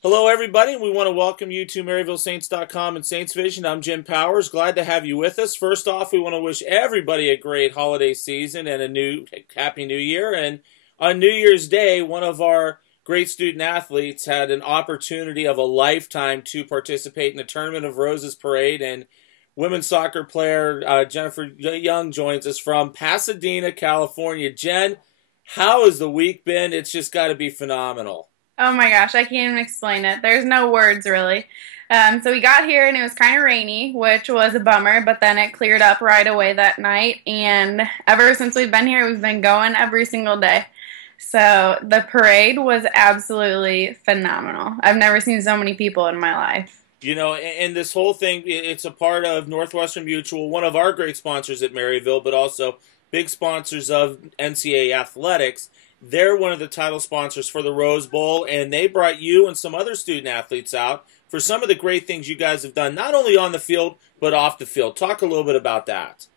Hello, everybody. We want to welcome you to MaryvilleSaints.com and Saints Vision. I'm Jim Powers. Glad to have you with us. First off, we want to wish everybody a great holiday season and a happy new year. And on New Year's Day, one of our great student athletes had an opportunity of a lifetime to participate in the Tournament of Roses parade. And women's soccer player Jennifer Jung joins us from Pasadena, California. Jen, how has the week been? It's just got to be phenomenal. Oh my gosh, I can't even explain it. There's no words really. So we got here and it was kind of rainy, which was a bummer, but then it cleared up right away that night. And ever since we've been here, we've been going every single day. So the parade was absolutely phenomenal. I've never seen so many people in my life. You know, and this whole thing, it's a part of Northwestern Mutual, one of our great sponsors at Maryville, but also big sponsors of NCAA athletics. They're one of the title sponsors for the Rose Bowl, and they brought you and some other student athletes out for some of the great things you guys have done, not only on the field, but off the field. Talk a little bit about that.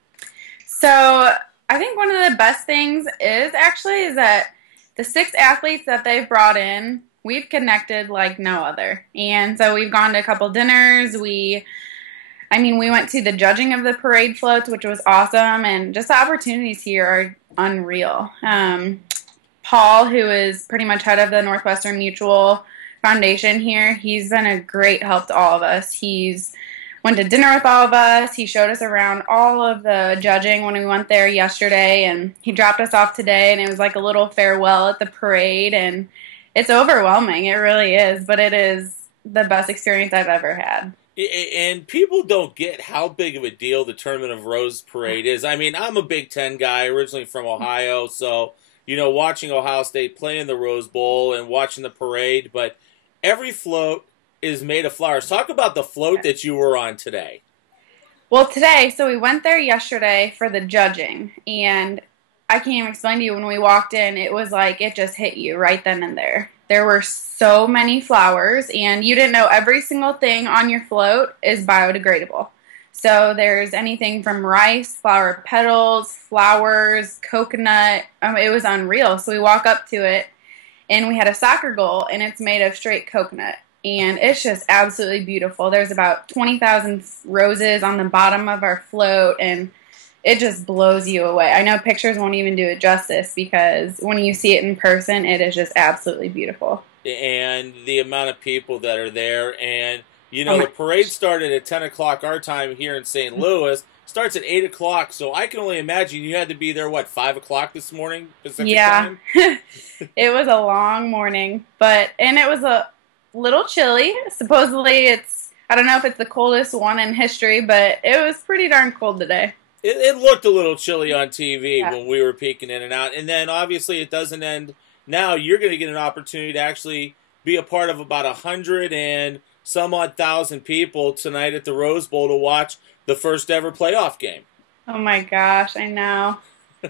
So I think one of the best things is that the 6 athletes that they've brought in, we've connected like no other. And so we've gone to a couple dinners. We went to the judging of the parade floats, which was awesome, and just the opportunities here are unreal. Paul, who is pretty much head of the Northwestern Mutual Foundation here, he's been a great help to all of us. He's went to dinner with all of us. He showed us around all of the judging when we went there yesterday, and he dropped us off today, and it was like a little farewell at the parade, and it's overwhelming. It really is, but it is the best experience I've ever had. And people don't get how big of a deal the Tournament of Rose parade is. I mean, I'm a Big Ten guy, originally from Ohio, so you know, watching Ohio State play in the Rose Bowl and watching the parade, but every float is made of flowers. Talk about the float that you were on today. Well, so we went there yesterday for the judging, and I can't even explain to you, when we walked in, it was like it just hit you right then and there. There were so many flowers, and you didn't know every single thing on your float is biodegradable. So there's anything from rice, flower petals, flowers, coconut. It was unreal. So we walk up to it, and we had a soccer goal, and it's made of straight coconut. And it's just absolutely beautiful. There's about 20,000 roses on the bottom of our float, and it just blows you away. I know pictures won't even do it justice, because when you see it in person, it is just absolutely beautiful. And the amount of people that are there, and you know, the parade started at 10 o'clock our time here in St. Louis. Starts at 8 o'clock, so I can only imagine you had to be there, 5 o'clock this morning Pacific time? It was a long morning, and it was a little chilly. Supposedly I don't know if it's the coldest one in history, but it was pretty darn cold today. It looked a little chilly on TV when we were peeking in and out. And then, obviously, it doesn't end. Now you're going to get an opportunity to actually be a part of about 100 and some odd thousand people tonight at the Rose Bowl to watch the first ever playoff game. Oh my gosh, I know.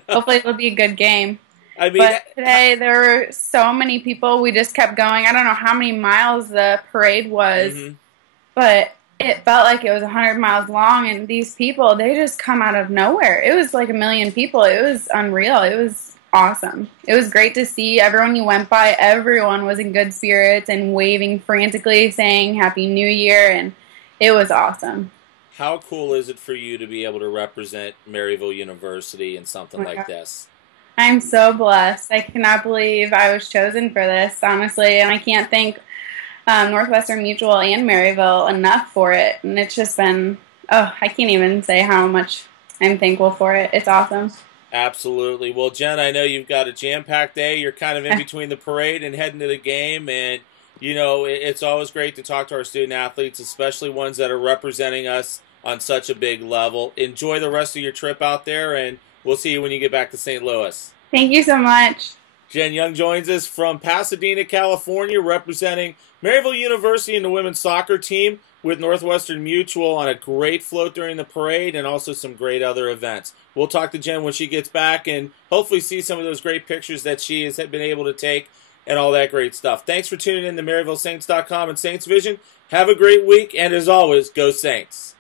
Hopefully it'll be a good game. But today there were so many people. We just kept going. I don't know how many miles the parade was, but it felt like it was 100 miles long, and these people, they just come out of nowhere. It was like 1 million people. It was unreal. It was awesome. It was great to see everyone you went by. Everyone was in good spirits and waving frantically, saying Happy New Year, and it was awesome. How cool is it for you to be able to represent Maryville University in something like this? I'm so blessed. I cannot believe I was chosen for this, honestly, and I can't thank Northwestern Mutual and Maryville enough for it. And it's just been, I can't even say how much I'm thankful for it. It's awesome. Absolutely. Well, Jen, I know you've got a jam-packed day. You're kind of in between the parade and heading to the game, and you know, it's always great to talk to our student athletes, especially ones that are representing us on such a big level. Enjoy the rest of your trip out there, and we'll see you when you get back to St. Louis. Thank you so much. Jen Jung joins us from Pasadena, California, representing Maryville University and the women's soccer team with Northwestern Mutual on a great float during the parade and also some great other events. We'll talk to Jen when she gets back and hopefully see some of those great pictures that she has been able to take and all that great stuff. Thanks for tuning in to MaryvilleSaints.com and Saints Vision. Have a great week, and as always, go Saints.